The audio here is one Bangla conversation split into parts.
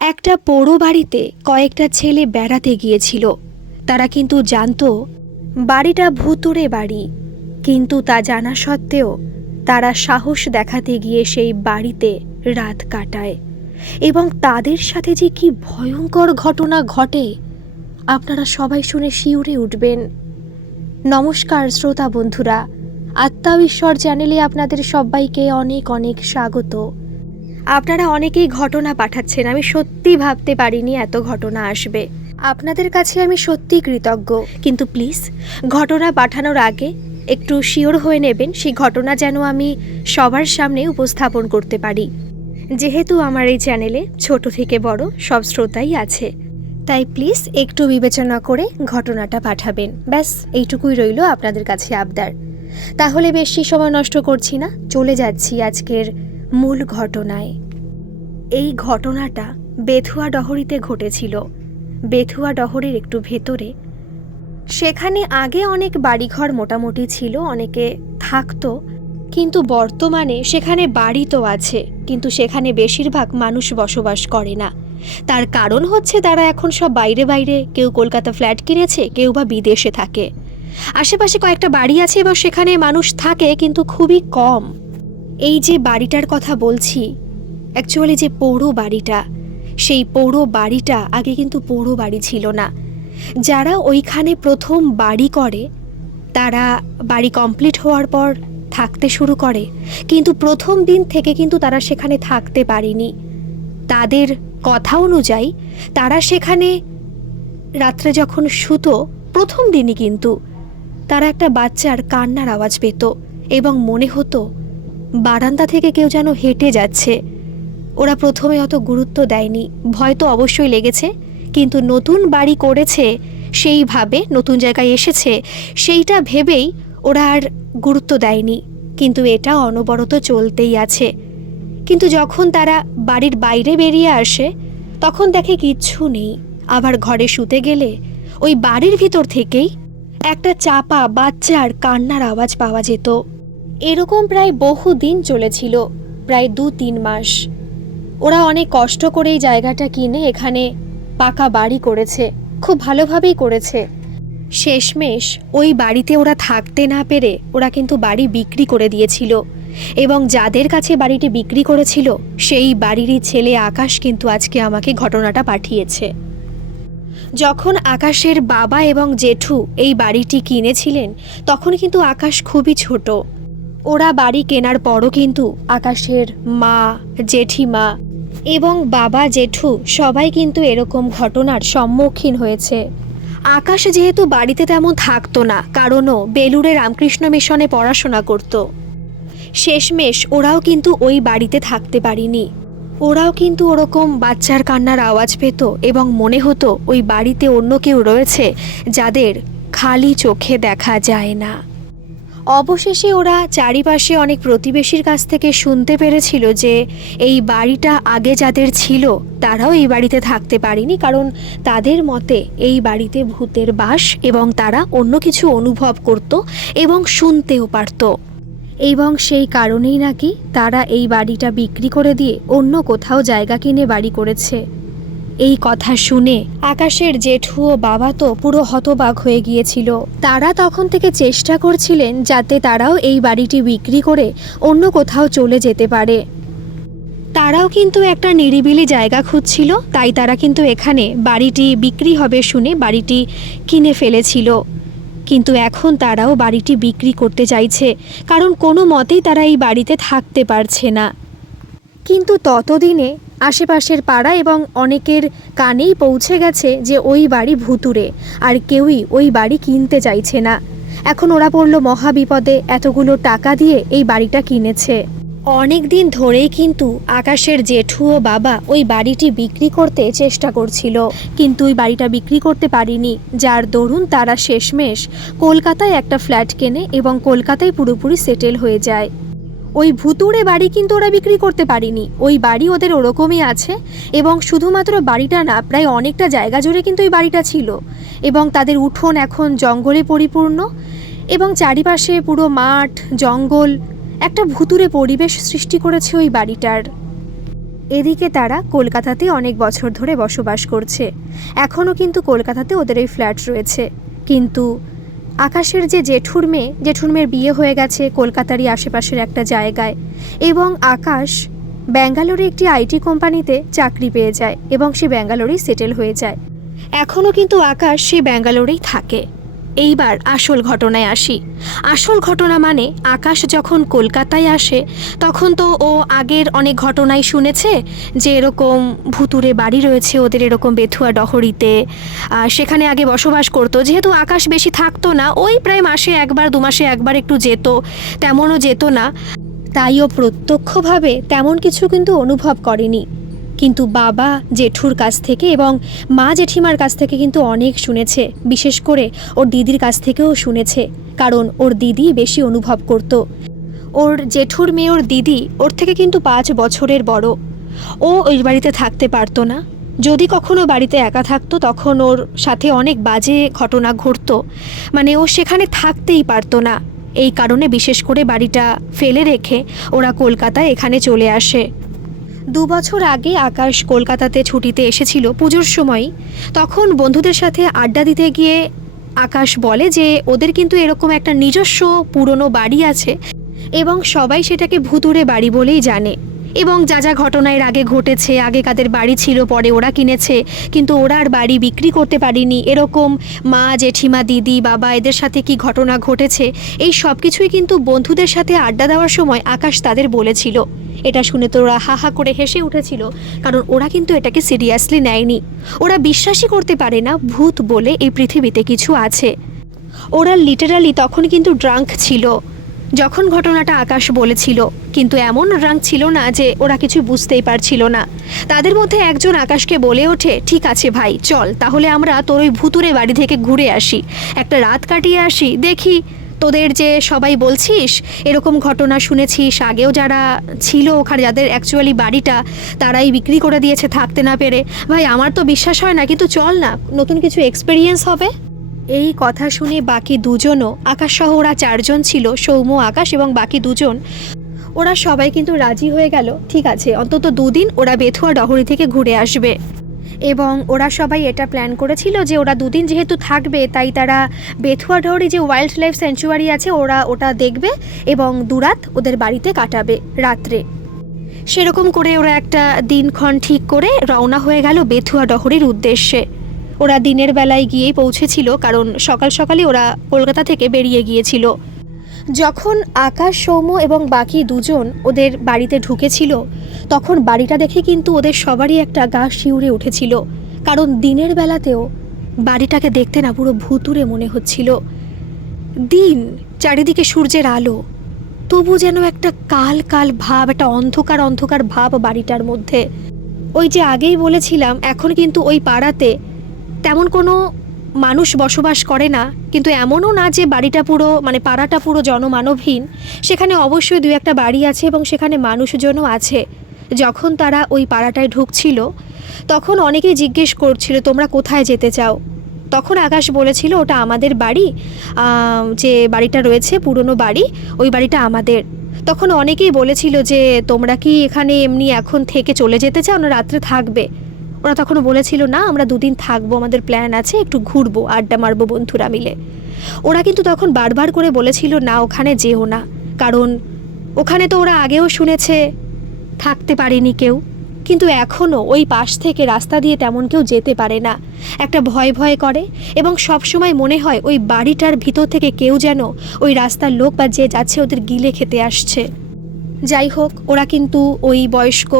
একটা পোড়ো বাড়িতে কয়েকটা ছেলে বেড়াতে গিয়েছিল। তারা কিন্তু জানতো, বাড়িটা ভুতুরে বাড়ি। কিন্তু তা জানা সত্ত্বেও তারা সাহস দেখাতে গিয়ে সেই বাড়িতে রাত কাটায়। এবং তাদের সাথে যে কি ভয়ঙ্কর ঘটনা ঘটে, আপনারা সবাই শুনে শিউরে উঠবেন। নমস্কার, শ্রোতা বন্ধুরা। আত্মা ঈশ্বর চ্যানেলে আপনাদের সবাইকে অনেক অনেক স্বাগত। আপনারা অনেকেই ঘটনা পাঠাচ্ছেন, আমি সত্যি ভাবতে পারিনি এত ঘটনা আসবে। আপনাদের কাছে আমি সত্যি কৃতজ্ঞ। কিন্তু প্লিজ, ঘটনা পাঠানোর আগে একটু শিওর হয়ে নেবেন, সেই ঘটনা যেন আমি সবার সামনে উপস্থাপন করতে পারি। যেহেতু আমার এই চ্যানেলে ছোট থেকে বড় সব শ্রোতাই আছে, তাই প্লিজ একটু বিবেচনা করে ঘটনাটা পাঠাবেন। ব্যাস, এইটুকুই রইল আপনাদের কাছে আবদার। তাহলে বেশি সময় নষ্ট করছি না। চলে যাচ্ছি আজকের মূল ঘটনায়। এই ঘটনাটা বেথুয়া ডহরিতে ঘটেছিল। বেথুয়া ডহরের একটু ভেতরে। সেখানে আগে অনেক বাড়িঘর মোটামুটি ছিল, অনেকে থাকতো, কিন্তু বর্তমানে সেখানে বাড়ি তো আছে, কিন্তু সেখানে বেশিরভাগ মানুষ বসবাস করে না। তার কারণ হচ্ছে তারা এখন সব বাইরে বাইরে, কেউ কলকাতা ফ্ল্যাট কিনেছে, কেউ বা বিদেশে থাকে। আশেপাশে কয়েকটা বাড়ি আছে এবং সেখানে মানুষ থাকে, কিন্তু খুবই কম। এই যে বাড়িটার কথা বলছি অ্যাকচুয়ালি যে পৌর বাড়িটা, সেই পৌর বাড়িটা আগে কিন্তু পৌর বাড়ি ছিল না। যারা ওইখানে প্রথম বাড়ি করে, তারা বাড়ি কমপ্লিট হওয়ার পর থাকতে শুরু করে। কিন্তু প্রথম দিন থেকে কিন্তু তারা সেখানে থাকতে পারেনি। তাদের কথা অনুযায়ী, তারা সেখানে রাত্রে যখন শুতো, প্রথম দিনই কিন্তু তারা একটা বাচ্চার কান্নার আওয়াজ পেত এবং মনে হতো, বারান্দা থেকে কেউ যেন হেঁটে যাচ্ছে। ওরা প্রথমে অত গুরুত্ব দেয়নি, ভয় তো অবশ্যই লেগেছে, কিন্তু নতুন বাড়ি করেছে, সেইভাবে নতুন জায়গায় এসেছে, সেইটা ভেবেই ওরা আর গুরুত্ব দেয়নি, কিন্তু এটা অনবরত চলতেই আছে। কিন্তু যখন তারা বাড়ির বাইরে বেরিয়ে আসে, তখন দেখে কিচ্ছু নেই। আবার ঘরে শুতে গেলে ওই বাড়ির ভিতর থেকেই একটা চাপা বাচ্চার কান্নার আওয়াজ পাওয়া যেত। এরকম প্রায় বহু দিন চলেছিল, প্রায় দু তিন মাস। ওরা অনেক কষ্ট করে এই জায়গাটা কিনে এখানে পাকা বাড়ি করেছে, খুব ভালোভাবেই করেছে। শেষমেশ ওই বাড়িতে ওরা থাকতে না পেরে ওরা কিন্তু বাড়ি বিক্রি করে দিয়েছিল এবং যাদের কাছে বাড়িটি বিক্রি করেছিল, সেই বাড়িরই ছেলে আকাশ কিন্তু আজকে আমাকে ঘটনাটা পাঠিয়েছে। যখন আকাশের বাবা এবং জেঠু এই বাড়িটি কিনেছিলেন, তখন কিন্তু আকাশ খুবই ছোট। ওরা বাড়ি কেনার পরও কিন্তু আকাশের মা, জেঠিমা এবং বাবা, জেঠু সবাই কিন্তু এরকম ঘটনার সম্মুখীন হয়েছে। আকাশ যেহেতু বাড়িতে তেমন থাকতো না, কারণও বেলুড়ে রামকৃষ্ণ মিশনে পড়াশোনা করত। শেষমেশ ওরাও কিন্তু ওই বাড়িতে থাকতে পারিনি। ওরাও কিন্তু ওরকম বাচ্চার কান্নার আওয়াজ পেত এবং মনে হতো ওই বাড়িতে অন্য কেউ রয়েছে যাদের খালি চোখে দেখা যায় না। অবশেষে ওরা চারিপাশে অনেক প্রতিবেশীর কাছ থেকে শুনতে পেরেছিল যে এই বাড়িটা আগে যাদের ছিল, তারাও এই বাড়িতে থাকতে পারেনি কারণ তাদের মতে এই বাড়িতে ভূতের বাস এবং তারা অন্য কিছু অনুভব করত এবং শুনতেও পারত। এবং সেই কারণেই নাকি তারা এই বাড়িটা বিক্রি করে দিয়ে অন্য কোথাও জায়গা কিনে বাড়ি করেছে। এই কথা শুনে আকাশের জেঠু ও বাবা তো পুরো হতবাক হয়ে গিয়েছিল। তারা তখন থেকে চেষ্টা করছিলেন যাতে তারাও এই বাড়িটি বিক্রি করে অন্য কোথাও চলে যেতে পারে। তারাও কিন্তু একটা নিরিবিলি জায়গা খুঁজছিল, তাই তারা কিন্তু এখানে বাড়িটি বিক্রি হবে শুনে বাড়িটি কিনে ফেলেছিল। কিন্তু এখন তারাও বাড়িটি বিক্রি করতে চাইছে, কারণ কোনো মতেই তারা এই বাড়িতে থাকতে পারছে না। কিন্তু ততদিনে আশেপাশের পাড়া এবং অনেকের কানেই পৌঁছে গেছে যে ওই বাড়ি ভুতুরে আর কেউই ওই বাড়ি কিনতে চাইছে না। এখন ওরা পড়ল মহাবিপদে এতগুলো টাকা দিয়ে এই বাড়িটা কিনেছে। অনেক দিন ধরেই কিন্তু আকাশের জেঠু ও বাবা ওই বাড়িটি বিক্রি করতে চেষ্টা করছিল। কিন্তু ওই বাড়িটা বিক্রি করতে পারিনি। যার দরুন তারা শেষমেশ কলকাতায় একটা ফ্ল্যাট কেনে এবং কলকাতায় পুরোপুরি সেটেল হয়ে যায়। ওই ভুতুড়ে বাড়ি কিন্তু ওরা বিক্রি করতে পারিনি। ওই বাড়ি ওদের ওরকমই আছে এবং শুধুমাত্র বাড়িটা না, প্রায় অনেকটা জায়গা জুড়ে কিন্তু ওই বাড়িটা ছিল। এবং তাদের উঠোন এখন জঙ্গলে পরিপূর্ণ এবং চারিপাশে পুরো মাঠ, জঙ্গল একটা ভুতুরে পরিবেশ সৃষ্টি করেছে ওই বাড়িটার। এদিকে তারা কলকাতাতে অনেক বছর ধরে বসবাস করছে। এখনও কিন্তু কলকাতাতে ওদের এই ফ্ল্যাট রয়েছে। কিন্তু আকাশের যে জেঠুর মেয়ে, জেঠুর মেয়ের বিয়ে হয়ে গেছে কলকাতারই আশেপাশের একটা জায়গায় এবং আকাশ ব্যাঙ্গালোরে একটি আইটি কোম্পানিতে চাকরি পেয়ে যায় এবং সে ব্যাঙ্গালোরেই সেটেল হয়ে যায়। এখনও কিন্তু আকাশ সে ব্যাঙ্গালোরেই থাকে। এইবার আসল ঘটনায় আসি। আসল ঘটনা মানে আকাশ যখন কলকাতায় আসে, তখন তো ও আগের অনেক ঘটনাই শুনেছে যে এরকম ভুতুরে বাড়ি রয়েছে ওদের এরকম বেথুয়া ডহরিতে। সেখানে আগে বসবাস করতো। যেহেতু আকাশ বেশি থাকতো না, ওই প্রায় মাসে একবার, দু মাসে একবার একটু যেত, তেমনও যেত না। তাই ও প্রত্যক্ষভাবে তেমন কিছু কিন্তু অনুভব করেনি। কিন্তু বাবা জেঠুর কাছ থেকে এবং মা জেঠিমার কাছ থেকে কিন্তু অনেক শুনেছে। বিশেষ করে ওর দিদির কাছ থেকেও শুনেছে, কারণ ওর দিদি বেশি অনুভব করত। ওর জেঠুর মেয়ে, ওর দিদি, ওর থেকে কিন্তু পাঁচ বছরের বড়। ও ওই বাড়িতে থাকতে পারতো না। যদি কখনো বাড়িতে একা থাকতো, তখন ওর সাথে অনেক বাজে ঘটনা ঘটতো। মানে ও সেখানে থাকতেই পারতো না। এই কারণে বিশেষ করে বাড়িটা ফেলে রেখে ওরা কলকাতায় এখানে চলে আসে। দু বছর আগে আকাশ কলকাতাতে ছুটিতে এসেছিল পুজোর সময়। তখন বন্ধুদের সাথে আড্ডা দিতে গিয়ে আকাশ বলে যে, ওদের কিন্তু এরকম একটা নিজস্ব পুরনো বাড়ি আছে এবং সবাই সেটাকে ভুতুরে বাড়ি বলেই জানে। এবং যা যা ঘটনা এর আগে ঘটেছে, আগে কাদের বাড়ি ছিল, পরে ওরা কিনেছে, কিন্তু ওরা আর বাড়ি বিক্রি করতে পারিনি। এরকম মা, জেঠিমা, দিদি, বাবা এদের সাথে কি ঘটনা ঘটেছে? এই সব কিছুই কিন্তু বন্ধুদের সাথে আড্ডা দেওয়ার সময় আকাশ তাদের বলেছিল। এটা শুনে তো ওরা হা হা করে হেসে উঠেছিল, কারণ ওরা কিন্তু এটাকে সিরিয়াসলি নেয়নি। ওরা বিশ্বাসই করতে পারে না ভূত বলে এই পৃথিবীতে কিছু আছে। ওরা লিটারালি তখন কিন্তু ড্রাঙ্ক ছিল। যখন ঘটনাটা আকাশ বলেছিল, কিন্তু এমন ড্রাঙ্ক ছিল না যে ওরা কিছু বুঝতেই পারছিল না। তাদের মধ্যে একজন আকাশকে বলে ওঠে, ঠিক আছে ভাই, চল, তাহলে আমরা তোর ওই ভুতুরে বাড়ি থেকে ঘুরে আসি। একটা রাত কাটিয়ে আসি, দেখি তোদের যে সবাই বলছিস, এরকম ঘটনা শুনেছিস, আগেও যারা ছিল ওখানে, যাদের অ্যাকচুয়ালি বাড়িটা তারাই বিক্রি করে দিয়েছে থাকতে না পেরে। ভাই, আমার তো বিশ্বাস হয় না, কিন্তু চল না, নতুন কিছু এক্সপেরিয়েন্স হবে। এই কথা শুনে বাকি দুজনও আকাশ সহ ওরা চারজন ছিল, সৌম্য, আকাশ এবং বাকি দুজন। ওরা সবাই কিন্তু রাজি হয়ে গেল, ঠিক আছে, অন্তত দুদিন ওরা বেথুয়া ডহরি থেকে ঘুরে আসবে। এবং ওরা সবাই এটা প্ল্যান করেছিল যে ওরা দুদিন যেহেতু থাকবে, তাই তারা বেথুয়া ডহরি যে ওয়াইল্ড লাইফ স্যাঞ্চুয়ারি আছে, ওরা ওটা দেখবে এবং দুরাত ওদের বাড়িতে কাটাবে রাত্রে। সেরকম করে ওরা একটা দিনক্ষণ ঠিক করে রওনা হয়ে গেল বেথুয়া ডহরির উদ্দেশ্যে। ওরা দিনের বেলায় গিয়েই পৌঁছেছিল, কারণ সকাল সকালে ওরা কলকাতা থেকে বেরিয়ে গিয়েছিল। যখন আকাশ, সৌম্য এবং বাকি দুজন ওদের বাড়িতে ঢুকেছিল, তখন বাড়িটা দেখে কিন্তু ওদের সবারই একটা গা শিউরে উঠেছিল, কারণ দিনের বেলাতেও বাড়িটাকে দেখতে না পুরো ভুতুরে মনে হচ্ছিল। দিন, চারিদিকে সূর্যের আলো, তবু যেন একটা কাল কাল ভাব, একটা অন্ধকার অন্ধকার ভাব বাড়িটার মধ্যে। ওই যে আগেই বলেছিলাম, এখন কিন্তু ওই পাড়াতে তেমন কোনো মানুষ বসবাস করে না, কিন্তু এমনও না যে বাড়িটা পুরো মানে পাড়াটা পুরো জনমানবহীন। সেখানে অবশ্যই দু একটা বাড়ি আছে এবং সেখানে মানুষজনও আছে। যখন তারা ওই পাড়াটায় ঢুকছিল, তখন অনেকেই জিজ্ঞেস করছিল, তোমরা কোথায় যেতে চাও? তখন আকাশ বলেছিল, ওটা আমাদের বাড়ি যে বাড়িটা রয়েছে, পুরনো বাড়ি, ওই বাড়িটা আমাদের। তখন অনেকেই বলেছিল যে, তোমরা কি এখানে এমনি এখন থেকে চলে যেতে চাও? না রাত্রে থাকবে? ওরা তখন বলেছিল, না, আমরা দুদিন থাকব, আমাদের প্ল্যান আছে, একটু ঘুরবো, আড্ডা মারবো বন্ধুরা মিলে। ওরা কিন্তু তখন বারবার করে বলেছিল, না, ওখানে যেও না। কারণ ওখানে তো ওরা আগেও শুনেছে, থাকতে পারেনি কেউ। কিন্তু এখনও ওই পাশ থেকে রাস্তা দিয়ে তেমন কেউ যেতে পারে না। একটা ভয় ভয় করে এবং সব সময় মনে হয় ওই বাড়িটার ভিতর থেকে কেউ যেন ওই রাস্তার লোক বা যে যাচ্ছে ওদের গিলে খেতে আসছে। যাই হোক, ওরা কিন্তু ওই বয়স্ক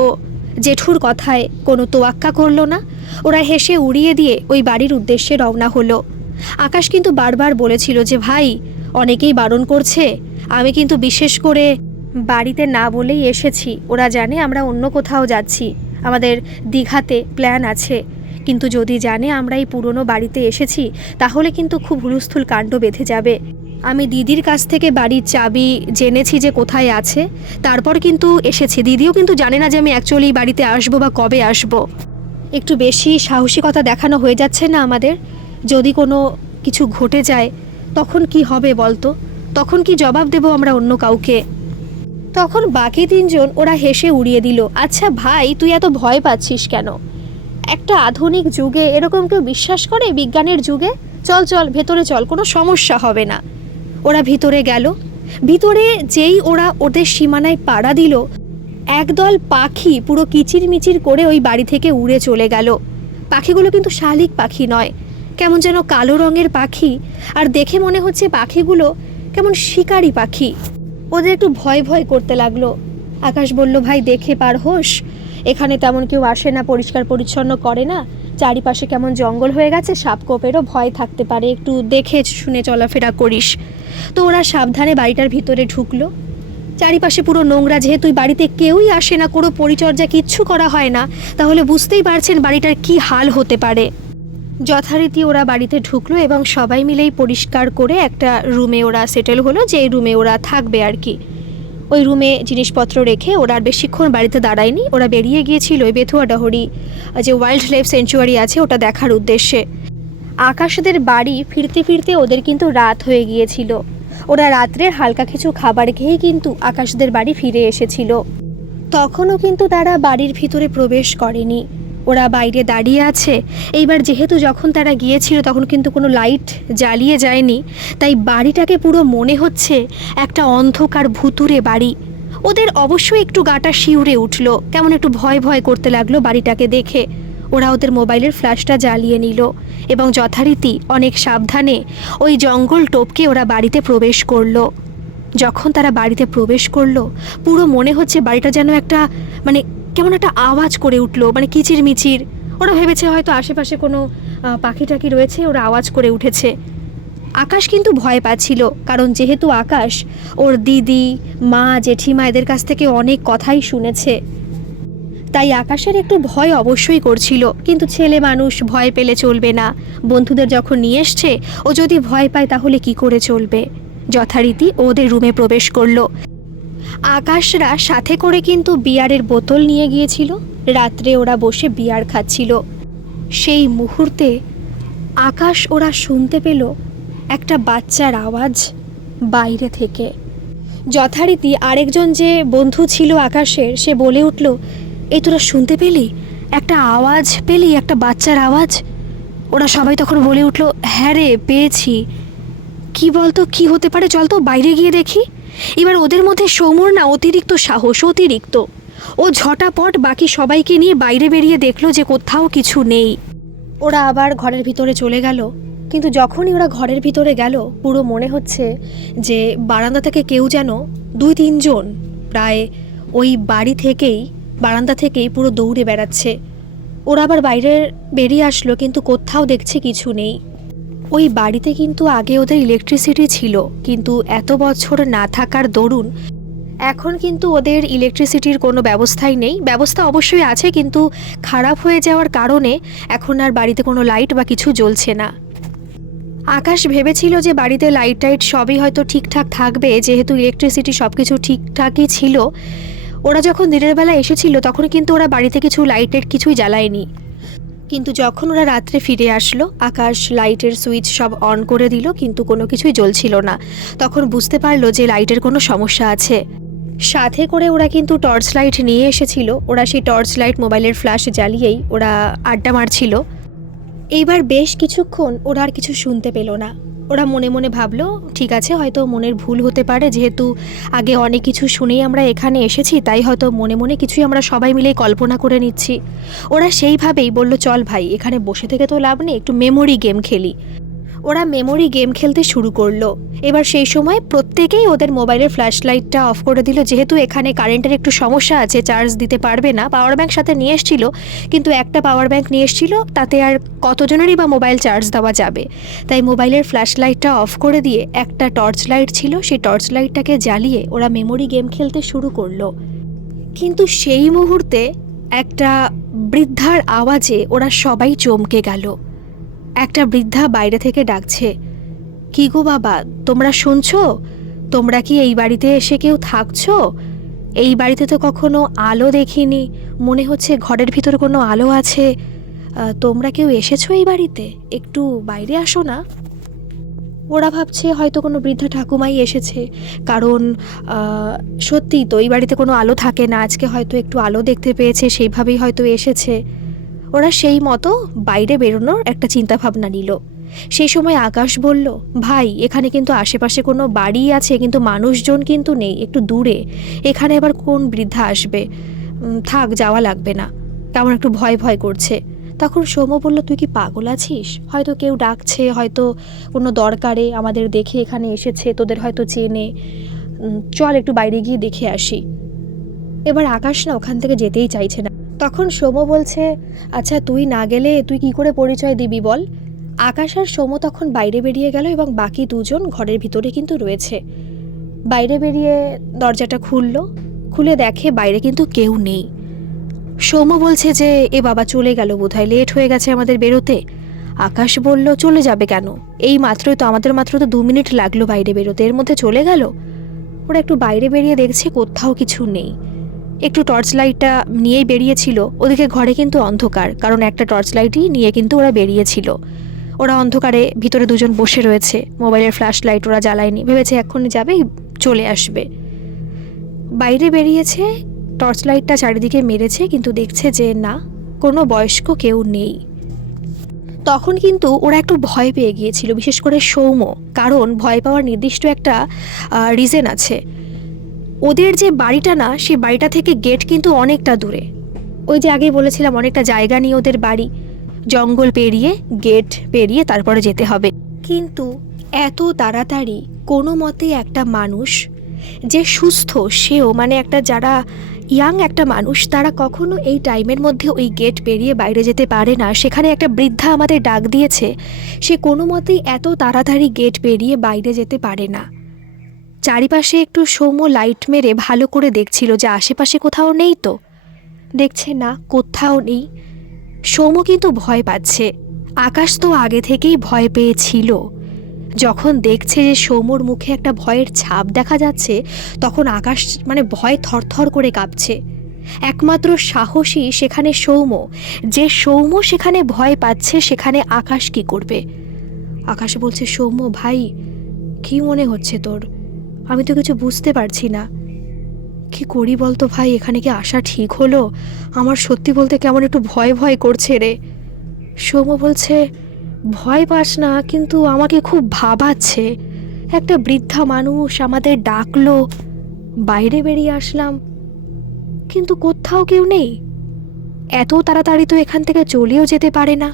জেঠুর কথায় কোনো তোয়াক্কা করল না। ওরা হেসে উড়িয়ে দিয়ে ওই বাড়ির উদ্দেশ্যে রওনা হলো। আকাশ কিন্তু বারবার বলেছিল যে, ভাই, অনেকেই বারণ করছে। আমি কিন্তু বিশেষ করে বাড়িতে না বলেই এসেছি। ওরা জানে আমরা অন্য কোথাও যাচ্ছি। আমাদের দীঘাতে প্ল্যান আছে। কিন্তু যদি জানে আমরা এই পুরনো বাড়িতে এসেছি, তাহলে কিন্তু খুব হুলস্থুল কাণ্ড বেঁধে যাবে। আমি দিদির কাছ থেকে বাড়ির চাবি জেনেছি যে কোথায় আছে, তারপর কিন্তু এসেছি। দিদিও কিন্তু জানে না যে আমি অ্যাকচুয়ালি বাড়িতে আসব বা কবে আসব। একটু বেশি সাহসিকতা দেখানো হয়ে যাচ্ছে না আমাদের। যদি কোনো কিছু ঘটে যায়, তখন কি হবে বলতো? তখন কি জবাব দেব আমরা অন্য কাউকে? তখন বাকি তিনজন ওরা হেসে উড়িয়ে দিল আচ্ছা ভাই, তুই এত ভয় পাচ্ছিস কেন? একটা আধুনিক যুগে এরকম কেউ বিশ্বাস করে বিজ্ঞানের যুগে? চল চল, ভেতরে চল, কোনো সমস্যা হবে না। ওরা ভিতরে গেল। ভিতরে যেই ওরা ওদের সীমানায় পাড়া দিল, একদল পাখি পুরো কিচিরমিচির করে ওই বাড়ি থেকে উড়ে চলে গেল। পাখিগুলো কিন্তু শালিক পাখি নয়, কেমন যেন কালো রঙের পাখি। আর দেখে মনে হচ্ছে পাখিগুলো কেমন শিকারি পাখি। ওদের একটু ভয় ভয় করতে লাগল। আকাশ বলল, ভাই, দেখে পার হোস। এখানে তেমন কেউ আসে না, পরিষ্কার পরিচ্ছন্ন করে না। চারিপাশে কেমন জঙ্গল হয়ে গেছে, সাপকোপেরও ভয় থাকতে পারে। একটু দেখে শুনে চলাফেরা করিস। তো ওরা সাবধানে বাড়িটার ভিতরে ঢুকলো। চারিপাশে পুরো নোংরা, যেহেতু বাড়িতে কেউই আসে না, কোনো পরিচর্যা কিচ্ছু করা হয় না, তাহলে বুঝতেই পারছেন বাড়িটার কি হাল হতে পারে। যথারীতি ওরা বাড়িতে ঢুকলো এবং সবাই মিলেই পরিষ্কার করে একটা রুমে ওরা সেটেল হলো যে রুমে ওরা থাকবে আর কি। ওই রুমে জিনিসপত্র রেখে ওরা আর বেশিক্ষণ বাড়িতে দাঁড়ায়নি, ওরা বেরিয়ে গিয়েছিল ওই বেথুয়া ডাহরি, যে ওয়াইল্ড লাইফ সেঞ্চুয়ারি আছে, ওটা দেখার উদ্দেশ্যে। আকাশদের বাড়ি ফিরতে ফিরতে ওদের কিন্তু রাত হয়ে গিয়েছিল। ওরা রাত্রের হালকা কিছু খাবার খেয়েই কিন্তু আকাশদের বাড়ি ফিরে এসেছিল। তখনও কিন্তু তারা বাড়ির ভিতরে প্রবেশ করেনি। ওরা বাইরে দাঁড়িয়ে আছে। এইবার যেহেতু যখন তারা গিয়েছিল তখন কিন্তু কোনো লাইট জ্বালিয়ে যায়নি। তাই বাড়িটাকে পুরো মনে হচ্ছে একটা অন্ধকার ভুতুরে বাড়ি। ওদের অবশ্যই একটু গাটা শিউরে উঠল। কেমন একটু ভয় ভয় করতে লাগল বাড়িটাকে দেখে। ওরা ওদের মোবাইলের ফ্ল্যাশটা জ্বালিয়ে নিল এবং যথারীতি অনেক সাবধানে ওই জঙ্গল টপকে ওরা বাড়িতে প্রবেশ করল। যখন তারা বাড়িতে প্রবেশ করল, পুরো মনে হচ্ছে বাড়িটা যেন একটা মানে কেমন একটা আওয়াজ করে উঠল মানে কিচির মিচির ওরা ভেবেছে হয়তো আশেপাশে কোনো পাখি টাকি রয়েছে, ওরা আওয়াজ করে উঠেছে। আকাশ কিন্তু ভয় পাচ্ছিল, কারণ যেহেতু আকাশ, ওর দিদি, মা, জেঠিমা এদের কাছ থেকে অনেক কথাই শুনেছে। তাই আকাশের একটু ভয় অবশ্যই করছিল। কিন্তু ছেলে মানুষ ভয় পেলে চলবে না। বন্ধুদের যখন নিয়ে এসছে, ও যদি ভয় পায় তাহলে কি করে চলবে? যথারীতি ওদের রুমে প্রবেশ করল। আকাশরা সাথে করে কিন্তু বিয়ারের বোতল নিয়ে গিয়েছিল। রাত্রে ওরা বসে বিয়ার খাচ্ছিল। সেই মুহূর্তে আকাশ ওরা শুনতে পেল একটা বাচ্চার আওয়াজ বাইরে থেকে। যথারীতি আরেকজন যে বন্ধু ছিল আকাশের, সে বলে উঠল এই তোরা শুনতে পেলি? একটা আওয়াজ পেলি? একটা বাচ্চার আওয়াজ? ওরা সবাই তখন বলে উঠল হ্যাঁ রে, পেয়েছি। কি বলতো? কি হতে পারে? চল তো বাইরে গিয়ে দেখি। এবার ওদের মধ্যে সৌমর না অতিরিক্ত সাহস, অতিরিক্ত। ও ঝটাপট বাকি সবাইকে নিয়ে বাইরে বেরিয়ে দেখল যে কোথাও কিছু নেই। ওরা আবার ঘরের ভিতরে চলে গেল। কিন্তু যখনই ওরা ঘরের ভিতরে গেল, পুরো মনে হচ্ছে যে বারান্দা থেকে কেউ যেন দুই তিনজন প্রায় ওই বাড়ি থেকেই বারান্দা থেকেই পুরো দৌড়ে বেড়াচ্ছে। ওরা আবার বাইরে বেরিয়ে আসলো, কিন্তু কোথাও দেখছে কিছু নেই। ওই বাড়িতে কিন্তু আগে ওদের ইলেকট্রিসিটি ছিল, কিন্তু এত বছর না থাকার দরুন এখন কিন্তু ওদের ইলেকট্রিসিটির কোনো ব্যবস্থাই নেই। ব্যবস্থা অবশ্যই আছে, কিন্তু খারাপ হয়ে যাওয়ার কারণে এখন আর বাড়িতে কোনো লাইট বা কিছু জ্বলছে না। আকাশ ভেবেছিল যে বাড়িতে লাইট টাইট সবই হয়তো ঠিকঠাক থাকবে, যেহেতু ইলেকট্রিসিটি সব কিছু ঠিকঠাকই ছিল। ওরা যখন দিনের বেলা এসেছিল তখন কিন্তু ওরা বাড়িতে কিছু লাইটের কিছুই জ্বালায়নি। কিন্তু যখন ওরা রাত্রে ফিরে আসলো, আকাশ, লাইটের সুইচ সব অন করে দিল, কিন্তু কোনো কিছুই জ্বলছিল না। তখন বুঝতে পারল যে লাইটের কোনো সমস্যা আছে। সাথে করে ওরা কিন্তু টর্চ লাইট নিয়ে এসেছিল। ওরা সেই টর্চ লাইট মোবাইলের ফ্ল্যাশ জ্বালিয়েই ওরা আড্ডা মারছিল। এইবার বেশ কিছুক্ষণ ওরা আর কিছু শুনতে পেল না। ওরা মনে মনে ভাবলো, ঠিক আছে, হয়তো মনের ভুল হতে পারে। যেহেতু আগে অনেক কিছু শুনেই আমরা এখানে এসেছি, তাই হয়তো মনে মনে কিছুই আমরা সবাই মিলেই কল্পনা করে নিচ্ছি। ওরা সেইভাবেই বলল, চল ভাই, এখানে বসে থেকে তো লাভ নেই, একটু মেমোরি গেম খেলি। ওরা মেমোরি গেম খেলতে শুরু করল। এবার সেই সময় প্রত্যেকেই ওদের মোবাইলের ফ্ল্যাশ লাইটটা অফ করে দিল। যেহেতু এখানে কারেন্টের একটু সমস্যা আছে চার্জ দিতে পারবে না। পাওয়ার ব্যাংক সাথে নিয়ে এসেছিল, কিন্তু একটা পাওয়ার ব্যাংক নিয়ে এসেছিল, তাতে আর কতজনেরই বা মোবাইল চার্জ দেওয়া যাবে? তাই মোবাইলের ফ্ল্যাশ লাইটটা অফ করে দিয়ে একটা টর্চ লাইট ছিল। সেই টর্চ লাইটটাকে জ্বালিয়ে ওরা মেমোরি গেম খেলতে শুরু করল। কিন্তু সেই মুহূর্তে একটা বৃদ্ধার আওয়াজে ওরা সবাই চমকে গেল। একটা বৃদ্ধা বাইরে থেকে ডাকছে কি গো বাবা তোমরা শুনছো? তোমরা কি এই বাড়িতে এসে কেউ থাকছো? এই বাড়িতে তো কখনো আলো দেখিনি মনে হচ্ছে ঘরের ভিতর কোনো আলো আছে। তোমরা কেউ এসেছ এই বাড়িতে? একটু বাইরে আসো না। ওরা ভাবছে হয়তো কোনো বৃদ্ধা ঠাকুমাই এসেছে কারণ আহ, সত্যিই তো এই বাড়িতে কোনো আলো থাকে না। আজকে হয়তো একটু আলো দেখতে পেয়েছে সেইভাবেই হয়তো এসেছে। ওরা সেই মতো বাইরে বেরোনোর একটা চিন্তা ভাবনা নিল। সেই সময় আকাশ বলল, ভাই, এখানে কিন্তু আশেপাশে কোনো বাড়ি আছে, কিন্তু মানুষজন কিন্তু নেই, একটু দূরে। এখানে আবার কোন বৃদ্ধা আসবে? থাক, যাওয়া লাগবে না। কেমন একটু ভয় ভয় করছে। তখন সৌম্য বলল, তুই কি পাগল আছিস? হয়তো কেউ ডাকছে, হয়তো কোনো দরকারে আমাদের দেখে এখানে এসেছে, তোদের হয়তো চেনে। চল একটু বাইরে গিয়ে দেখে আসি। এবার আকাশ না ওখান থেকে যেতেই চাইছে না। তখন সোম বলছে আচ্ছা তুই না গেলে তুই কি করে পরিচয় দিবি বল? আকাশ আর সোম তখন বাইরে বেরিয়ে গেল এবং বাকি দুজন ঘরের ভিতরে কিন্তু রয়েছে। বাইরে বেরিয়ে দরজাটা খুললো, খুলে দেখে বাইরে কিন্তু কেউ নেই। সৌম্য বলছে যে, এ বাবা চলে গেল বোধহয়, লেট হয়ে গেছে আমাদের বেরোতে। আকাশ বলল, চলে যাবে কেন? এই মাত্রই তো, আমাদের মাত্র তো দু মিনিট লাগল বাইরে বেরোতে, এর মধ্যে চলে গেল? ওরা একটু বাইরে বেরিয়ে দেখছে, কোথাও কিছু নেই। একটু টর্চ লাইটটা নিয়েই বেরিয়েছিল। ওদিকে ঘরে কিন্তু অন্ধকার, কারণ একটা টর্চ লাইটই নিয়ে কিন্তু ওরা বেরিয়েছিল। ওরা অন্ধকারে ভিতরে দুজন বসে রয়েছে। মোবাইলের ফ্ল্যাশ লাইট ওরা জ্বালায়নি। ভেবেছে এক্ষুনি যাবে, চলে আসবে। বাইরে বেরিয়েছে টর্চ লাইটটা চারিদিকে মেরেছে, কিন্তু দেখছে যে না, কোনো বয়স্ক কেউ নেই। তখন কিন্তু ওরা একটু ভয় পেয়ে গিয়েছিল, বিশেষ করে সৌম্য। কারণ ভয় পাওয়ার নির্দিষ্ট একটা রিজেন আছে। ওদের যে বাড়িটা না সেই বাড়িটা থেকে গেট কিন্তু অনেকটা দূরে। ওই যে আগে বলেছিলাম, অনেকটা জায়গা নিয়ে ওদের বাড়ি। জঙ্গল পেরিয়ে গেট পেরিয়ে তারপরে যেতে হবে। কিন্তু এত তাড়াতাড়ি কোনো মতে একটা মানুষ যে সুস্থ, সেও মানে একটা যারা ইয়াং একটা মানুষ, তারা কখনো এই টাইমের মধ্যে ওই গেট পেরিয়ে বাইরে যেতে পারে না। সেখানে একটা বৃদ্ধা আমাদের ডাক দিয়েছে, সে কোনো মতেই এত তাড়াতাড়ি গেট পেরিয়ে বাইরে যেতে পারে না। চারিপাশে একটু সৌম্য লাইট মেরে ভালো করে দেখছিল যে আশেপাশে কোথাও নেই তো। দেখছে না, কোথাও নেই। সৌম্য কিন্তু ভয় পাচ্ছে। আকাশ তো আগে থেকেই ভয় পেয়েছিল। যখন দেখছে যে সৌম্যর মুখে একটা ভয়ের ছাপ দেখা যাচ্ছে, তখন আকাশ মানে ভয় থরথর করে কাঁপছে। একমাত্র সাহসী সেখানে সৌম্য। যে সৌম্য সেখানে ভয় পাচ্ছে, সেখানে আকাশ কি করবে? আকাশ বলছে, সৌম্য ভাই, কি মনে হচ্ছে তোর? আমি তো কিছু বুঝতে পারছি না। কি করি বলতো ভাই? এখানে কি আসা ঠিক হলো? আমার সত্যি বলতে কেমন একটু ভয় ভয় করছে রে। সৌম্য বলছে, ভয় পাস না, কিন্তু আমাকে খুব ভাবাচ্ছে। একটা বৃদ্ধা মানুষ আমাদের ডাকলো, বাইরে বেরিয়ে আসলাম। কিন্তু কোথাও কেউ নেই। এত তাড়াতাড়ি তো এখান থেকে চলেও যেতে পারে না।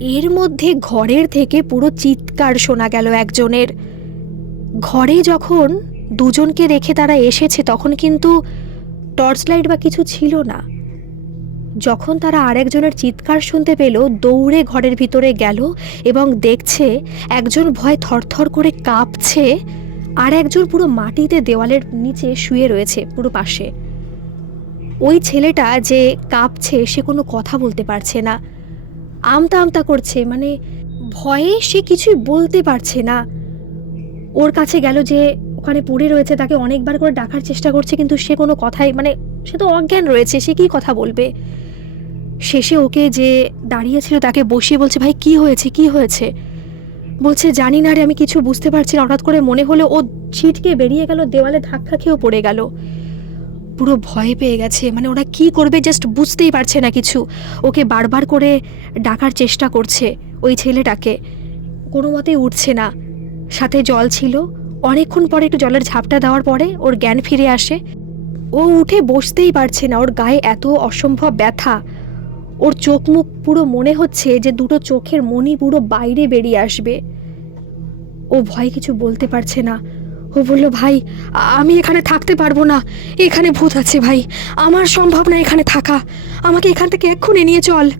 এর মধ্যে ঘরের থেকে পুরো চিৎকার শোনা গেল একজনের। ঘরে যখন দুজনকে রেখে তারা এসেছে, তখন কিন্তু টর্চ লাইট বা কিছু ছিল না। যখন তারা আরেকজনের চিৎকার শুনতে পেল, দৌড়ে ঘরের ভিতরে গেল এবং দেখছে একজন ভয় থরথর করে কাঁপছে আর একজন পুরো মাটিতে দেওয়ালের নিচে শুয়ে রয়েছে পুরো পাশে। ওই ছেলেটা যে কাঁপছে, সে কোনো কথা বলতে পারছে না। আমতা আমতা করছে মানে ভয়ে সে কিছুই বলতে পারছে না। ওর কাছে গেল যে ওখানে পড়ে রয়েছে, তাকে অনেকবার করে ডাকার চেষ্টা করছে, কিন্তু সে কোনো কথাই মানে সে তো অজ্ঞান রয়েছে, সে কি কথা বলবে? শেষে ওকে যে দাঁড়িয়েছিল তাকে বসিয়ে বলছে, ভাই, কি হয়েছে? কি হয়েছে? বলছে, জানি না রে, আমি কিছু বুঝতে পারছি না। হঠাৎ করে মনে হলো, ও ছিটকে বেরিয়ে গেল, দেওয়ালে ধাক্কা খেয়েও পড়ে গেল। পুরো ভয় পেয়ে গেছে মানে ওরা কি করবে জাস্ট বুঝতেই পারছে না কিছু। ওকে বারবার করে ডাকার চেষ্টা করছে ওই ছেলেটাকে। কোনো মতেই উঠছে না। সাথে জল ছিল। অনেকক্ষণ পরে একটু জলের ঝাপটা দেওয়ার পরে ওর জ্ঞান ফিরে আসে। ও উঠে বসতেই পারছে না, ওর গায়ে এত অসম্ভব ব্যথা। ওর চোখ মুখ পুরো মনে হচ্ছে যে দুটো চোখের মনি পুরো বাইরে বেরিয়ে আসবে। ও ভয় কিছু বলতে পারছে না। ও বলল, ভাই, আমি এখানে থাকতে পারব না। এখানে ভূত আছে ভাই। আমার সম্ভব না এখানে থাকা। আমাকে এখান থেকে এক্ষুনি নিয়ে চল।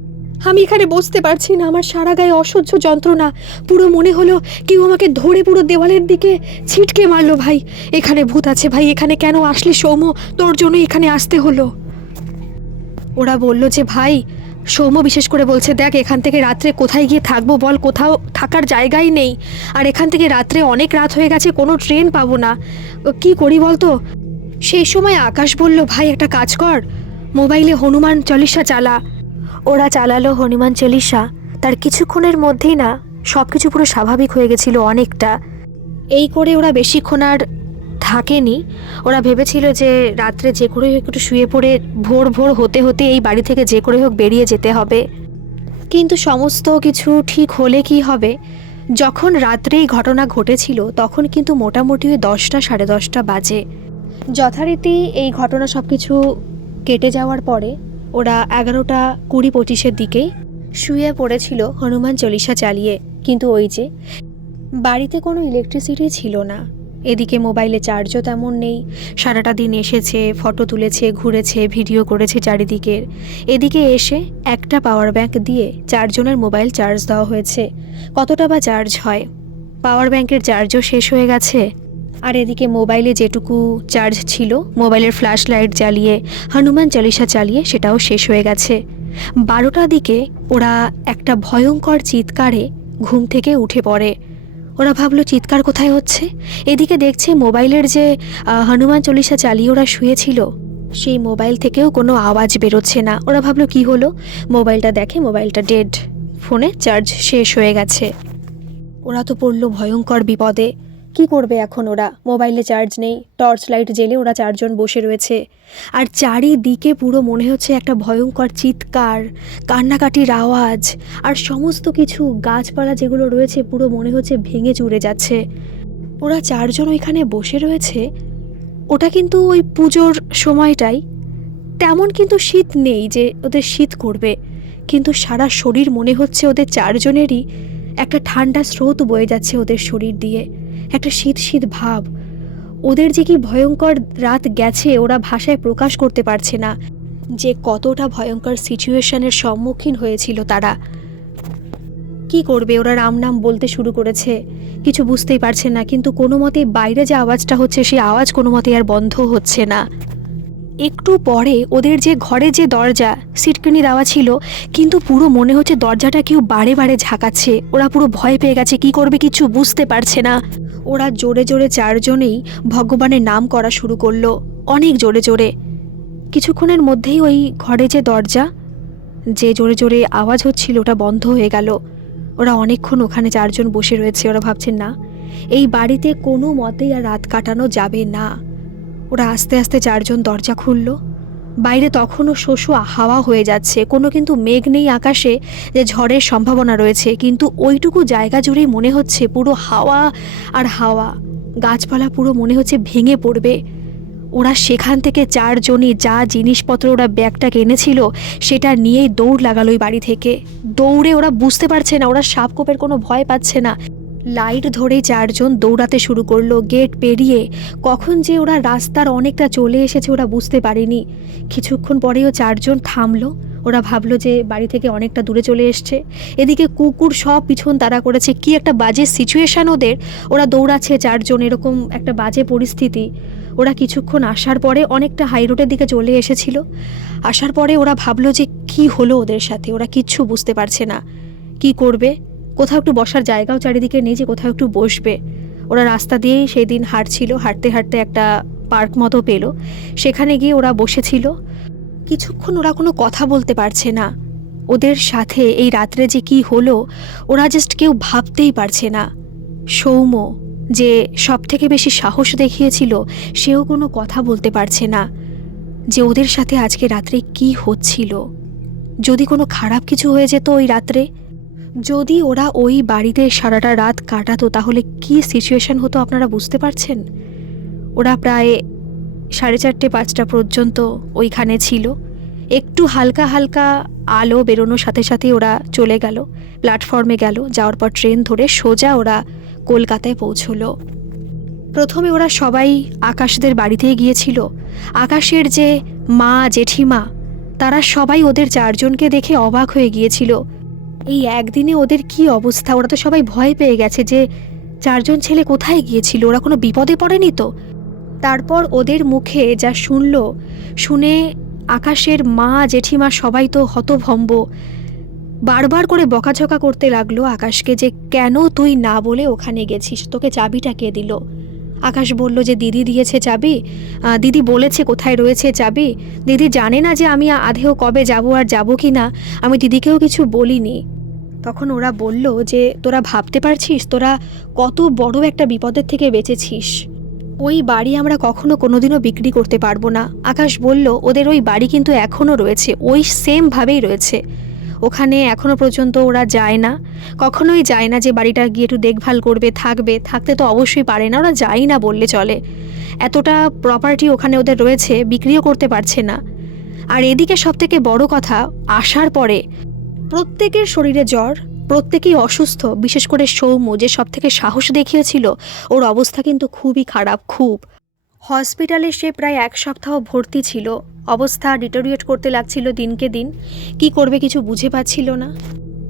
আমি এখানে বসতে পারছি না, আমার সারা গায়ে অসহ্য যন্ত্রণা। পুরো মনে হলো কেউ আমাকে ধরে পুরো দেওয়ালের দিকে ছিটকে মারলো ভাই। এখানে ভূত আছে ভাই, এখানে কেন আসলি সৌম্য? তোর জন্য এখানে আসতে হলো। ওরা বলল যে, ভাই, সৌম্য বিশেষ করে বলছে, দেখ, এখান থেকে রাত্রে কোথায় গিয়ে থাকব বল, কোথাও থাকার জায়গাই নেই। আর এখান থেকে রাত্রে অনেক রাত হয়ে গেছে, কোনো ট্রেন পাবো না। কি করি বলতো? সেই সময় আকাশ বলল, ভাই, একটা কাজ কর। মোবাইলে হনুমান চল্লিশা চালা। ওরা চালালো হনুমান চল্লিশা। তার কিছুক্ষণের মধ্যেই না সব কিছু পুরো স্বাভাবিক হয়ে গেছিল অনেকটা। এই করে ওরা বেশিক্ষণ আর থাকেনি। ওরা ভেবেছিল যে রাত্রে যে করে হোক একটু শুয়ে পড়ে ভোর ভোর হতে হতে এই বাড়ি থেকে যে করে হোক বেরিয়ে যেতে হবে। কিন্তু সমস্ত কিছু ঠিক হলে কি হবে? যখন রাত্রে এই ঘটনা ঘটেছিল, তখন কিন্তু মোটামুটি ওই দশটা, সাড়ে দশটা বাজে। যথারীতি এই ঘটনা সব কিছু কেটে যাওয়ার পরে ওরা এগারোটা কুড়ি পঁচিশের দিকেই শুয়ে পড়েছিল হনুমান চল্লিশা চালিয়ে। কিন্তু ওই যে বাড়িতে কোনো ইলেকট্রিসিটি ছিল না। এদিকে মোবাইলে চার্জও তেমন নেই। সারাটা দিন এসেছে ফটো তুলেছে, ঘুরেছে ভিডিও করেছে চারিদিকের এদিকে এসে একটা পাওয়ার ব্যাংক দিয়ে চারজনের মোবাইল চার্জ দেওয়া হয়েছে। কতটা বা চার্জ হয়? পাওয়ার ব্যাংকের চার্জও শেষ হয়ে গেছে? আর এদিকে মোবাইলে যেটুকু চার্জ ছিল, মোবাইলের ফ্ল্যাশ লাইট জ্বালিয়ে, হনুমান চালিসা চালিয়ে সেটাও শেষ হয়ে গেছে। বারোটার দিকে ওরা একটা ভয়ঙ্কর চিৎকারে ঘুম থেকে উঠে পড়ে। ওরা ভাবলো, চিৎকার কোথায় হচ্ছে? এদিকে দেখছে মোবাইলের যে হনুমান চল্লিশা চালিয়ে ওরা শুয়েছিল, সেই মোবাইল থেকেও কোনো আওয়াজ বেরোচ্ছে না। ওরা ভাবলো, কি হলো? মোবাইলটা দেখে, মোবাইলটা ডেড। ফোনে চার্জ শেষ হয়ে গেছে। ওরা তো পড়ল ভয়ঙ্কর বিপদে। কি করবে এখন ওরা? মোবাইলে চার্জ নেই, টর্চ লাইট জেলে ওরা চারজন বসে রয়েছে। আর চারিদিকে পুরো মনে হচ্ছে একটা ভয়ঙ্কর চিৎকার, কান্নাকাটির আওয়াজ, আর সমস্ত কিছু গাছপালা যেগুলো রয়েছে পুরো মনে হচ্ছে ভেঙে চুরে যাচ্ছে। ওরা চারজন ওইখানে বসে রয়েছে। ওটা কিন্তু ওই পুজোর সময়টাই। তেমন কিন্তু শীত নেই যে ওদের শীত করবে। কিন্তু সারা শরীর মনে হচ্ছে ওদের চারজনেরই একটা ঠান্ডা স্রোত বয়ে যাচ্ছে ওদের শরীর দিয়ে। একটা শীত শীত ভাব। ওদের যে কি ভয়ঙ্কর রাত গেছে, ওরা ভাষায় প্রকাশ করতে পারছে না। যে কতটা ভয়ঙ্কর সিচুয়েশনের সম্মুখীন হয়েছিল তারা। কি করবে? ওরা রাম নাম বলতে শুরু করেছে। কিছু বুঝতেই পারছে না, কিন্তু কোনো মতে বাইরে যে আওয়াজটা হচ্ছে সেই আওয়াজ কোনো মতে আর বন্ধ হচ্ছে না। একটু পরে ওদের যে ঘরে যে দরজা সিটকিনি দেওয়া ছিল, কিন্তু পুরো মনে হচ্ছে দরজাটা কেউ বারে বারে ঝাঁকাচ্ছে। ওরা পুরো ভয় পেয়ে গেছে, কি করবে কিছু বুঝতে পারছে না। ওরা জোরে জোরে চারজনেই ভগবানের নাম করা শুরু করল, অনেক জোরে জোরে। কিছুক্ষণের মধ্যেই ওই ঘরে যে দরজা, যে জোরে জোরে আওয়াজ হচ্ছিল ওটা বন্ধ হয়ে গেল। ওরা অনেকক্ষণ ওখানে চারজন বসে রয়েছে, ওরা ভাবছেন, না, এই বাড়িতে কোনো মতেই আর রাত কাটানো যাবে না। ওরা আস্তে আস্তে চারজন দরজা খুলল। বাইরে তখনও শোষো হাওয়া হয়ে যাচ্ছে। কোনো কিন্তু মেঘ নেই আকাশে যে ঝড়ের সম্ভাবনা রয়েছে। কিন্তু ওইটুকু জায়গা জুড়েই মনে হচ্ছে পুরো হাওয়া আর হাওয়া। গাছপালা পুরো মনে হচ্ছে ভেঙে পড়বে। ওরা সেখান থেকে চারজনই যা জিনিসপত্র ওরা ব্যাগটা এনেছিল, সেটা নিয়েই দৌড় লাগালো বাড়ি থেকে। দৌড়ে ওরা বুঝতে পারছে না, ওরা সাপ কোপের কোনো ভয় পাচ্ছে না। লাইট ধরেই চারজন দৌড়াতে শুরু করল, গেট পেরিয়ে। কখন যে ওরা রাস্তার অনেকটা চলে এসেছে ওরা বুঝতে পারেনি। কিছুক্ষণ পরেও চারজন থামলো। ওরা ভাবলো যে বাড়ি থেকে অনেকটা দূরে চলে এসছে। এদিকে কুকুর সব পিছন তারা করেছে। কি একটা বাজে সিচুয়েশান ওদের। ওরা দৌড়াচ্ছে চারজন, এরকম একটা বাজে পরিস্থিতি। ওরা কিছুক্ষণ আসার পরে অনেকটা হাই রোডের দিকে চলে এসেছিল। আসার পরে ওরা ভাবলো যে কি হলো ওদের সাথে? ওরা কিচ্ছু বুঝতে পারছে না। কি করবে? কোথাও একটু বসার জায়গাও চারিদিকে নেই যে কোথাও একটু বসবে। ওরা রাস্তা দিয়েই সেই দিন হাঁটছিল। হাঁটতে হাঁটতে একটা পার্ক মতো পেল। সেখানে গিয়ে ওরা বসেছিল। কিছুক্ষণ ওরা কোনো কথা বলতে পারছে না। ওদের সাথে এই রাত্রে যে কি হলো, ওরা জাস্ট কেউ ভাবতেই পারছে না। সৌম্য, যে সব থেকে বেশি সাহস দেখিয়েছিল, সেও কোনো কথা বলতে পারছে না। যে ওদের সাথে আজকে রাত্রে কি হচ্ছিল। যদি কোনো খারাপ কিছু হয়ে যেত ওই রাত্রে? যদি ওরা ওই বাড়িতে সারাটা রাত কাটাতো, তাহলে কি সিচুয়েশন হতো আপনারা বুঝতে পারছেন? ওরা প্রায় সাড়ে চারটে পাঁচটা পর্যন্ত ওইখানে ছিল। একটু হালকা হালকা আলো বেরোনোর সাথে সাথে ওরা চলে গেল, প্ল্যাটফর্মে গেল, যাওয়ার পর ট্রেন ধরে সোজা ওরা কলকাতায় পৌঁছলো। প্রথমে ওরা সবাই আকাশদের বাড়িতেই গিয়েছিল। আকাশের যে মা, জেঠিমা, তারা সবাই ওদের চারজনকে দেখে অবাক হয়ে গিয়েছিল। এই একদিনে ওদের কি অবস্থা? ওরা তো সবাই ভয় পেয়ে গেছে যে চারজন ছেলে কোথায় গিয়েছিল? ওরা কোনো বিপদে পড়েনি তো? তারপর ওদের মুখে যা শুনল, শুনে আকাশের মা জেঠিমা সবাই তো হতভম্ব। বারবার করে বকাঝকা করতে লাগল আকাশকে যে কেন তুই না বলে ওখানে গেছিস, তোকে চাবিটা কে দিল? আকাশ বলল যে দিদি দিয়েছে চাবি দিদি বলেছে কোথায় রয়েছে চাবি, দিদি জানে না যে আমি আধেও কবে যাব আর যাব কি না আমি দিদিকেও কিছু বলিনি। তখন ওরা বলল যে তোরা ভাবতে পারছিস, তোরা কত বড় একটা বিপদের থেকে বেঁচেছিস। ওই বাড়ি আমরা কখনো কোনোদিনও বিক্রি করতে পারব না। আকাশ বলল, ওদের ওই বাড়ি কিন্তু এখনও রয়েছে, ওই সেমভাবেই রয়েছে। ওখানে এখনও পর্যন্ত ওরা যায় না। কখনোই যায় না যে বাড়িটা গিয়ে একটু দেখভাল করবে, থাকবে। থাকতে তো অবশ্যই পারে না, ওরা যায় না বললে চলে। এতটা প্রপার্টি ওখানে ওদের রয়েছে, বিক্রিও করতে পারছে না। আর এদিকে সবথেকে বড় কথা, আসার পরে প্রত্যেকের শরীরে জ্বর প্রত্যেকেই অসুস্থ, বিশেষ করে সৌম্য, যে সব থেকে সাহস দেখিয়েছিল, ওর অবস্থা কিন্তু খুবই খারাপ, খুব। হসপিটালে সে প্রায় এক সপ্তাহ ভর্তি ছিল। অবস্থা ডিটোরিয়েট করতে লাগছিল দিনকে দিন। কি করবে কিছু বুঝে পাচ্ছিল না।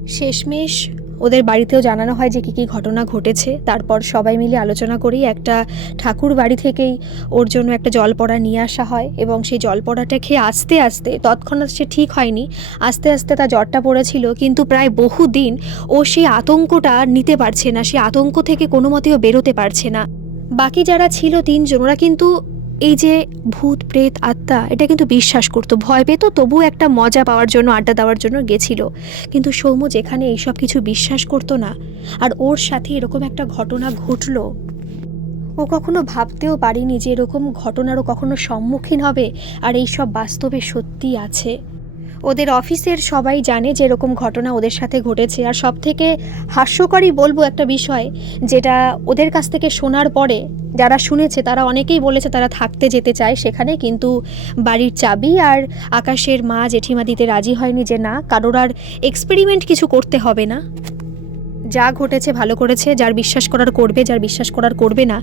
শেষমেশ ওদের বাড়িতেও জানানো হয় যে কী কী ঘটনা ঘটেছে। তারপর সবাই মিলে আলোচনা করেই একটা ঠাকুর বাড়ি থেকেই ওর জন্য একটা জলপড়া নিয়ে আসা হয় এবং সেই জলপড়াটা খেয়ে আস্তে আস্তে তৎক্ষণাৎ সে ঠিক হয়নি। আস্তে আস্তে তার জ্বরটা পড়েছিল কিন্তু প্রায় বহু দিন ও সেই আতঙ্কটা নিতে পারছে না। সেই আতঙ্ক থেকে কোনো মতেও বেরোতে পারছে না। বাকি যারা ছিল তিনজন ওরা কিন্তু এই যে ভূত, প্রেত, আত্মা, এটা কিন্তু বিশ্বাস করতো, ভয় পেত তবু একটা মজা পাওয়ার জন্য, আড্ডা দেওয়ার জন্য গেছিল। কিন্তু সৌম্য যেখানে এইসব কিছু বিশ্বাস করতো না, আর ওর সাথে এরকম একটা ঘটনা ঘটলো, ও কখনো ভাবতেও পারিনি যে এরকম ঘটনারও কখনো সম্মুখীন হবে, আর এইসব বাস্তবে সত্যি আছে। ওদের অফিসের সবাই জানে যে এরকম ঘটনা ওদের সাথে ঘটেছে। আর সব থেকে হাস্যকরই বলব একটা বিষয়, যেটা ওদের কাছ থেকে শোনার পরে যারা শুনেছে, তারা অনেকেই বলেছে তারা থাকতে যেতে চায় সেখানে, কিন্তু বাড়ির চাবি আর আকাশের মা জেঠিমা দিতে রাজি হয়নি যে না, কারোর আর এক্সপেরিমেন্ট কিছু করতে হবে না। যা ঘটেছে ভালো করেছে, যার বিশ্বাস করার করবে, যার বিশ্বাস করার করবে না।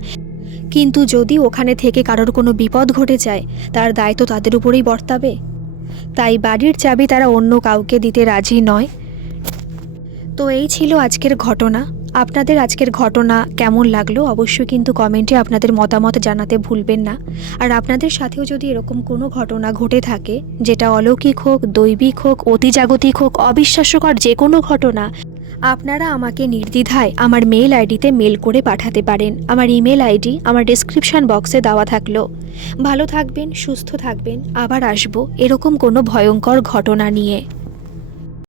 কিন্তু যদি ওখানে থেকে কারোর কোনো বিপদ ঘটে যায়, তার দায় তো তাদের উপরেই বর্তাবে। তাই বাড়ির চাবি তারা অন্য কাউকে দিতে রাজি নয়। তো এই ছিল আজকের ঘটনা। আপনাদের আজকের ঘটনা কেমন লাগল অবশ্যই কিন্তু কমেন্টে আপনাদের মতামত জানাতে ভুলবেন না। আর আপনাদের সাথেও যদি এরকম কোনো ঘটনা ঘটে থাকে, যেটা অলৌকিক হোক, দৈবিক হোক, অতিজাগতিক হোক, অবিশ্বাস্যকর যে কোনো ঘটনা আপনারা আমাকে নির্দ্বিধায় আমার মেল আইডিতে মেল করে পাঠাতে পারেন। আমার ইমেল আইডি আমার ডেসক্রিপশন বক্সে দেওয়া থাকল। ভালো থাকবেন, সুস্থ থাকবেন, আবার আসব এরকম কোনো ভয়ঙ্কর ঘটনা নিয়ে।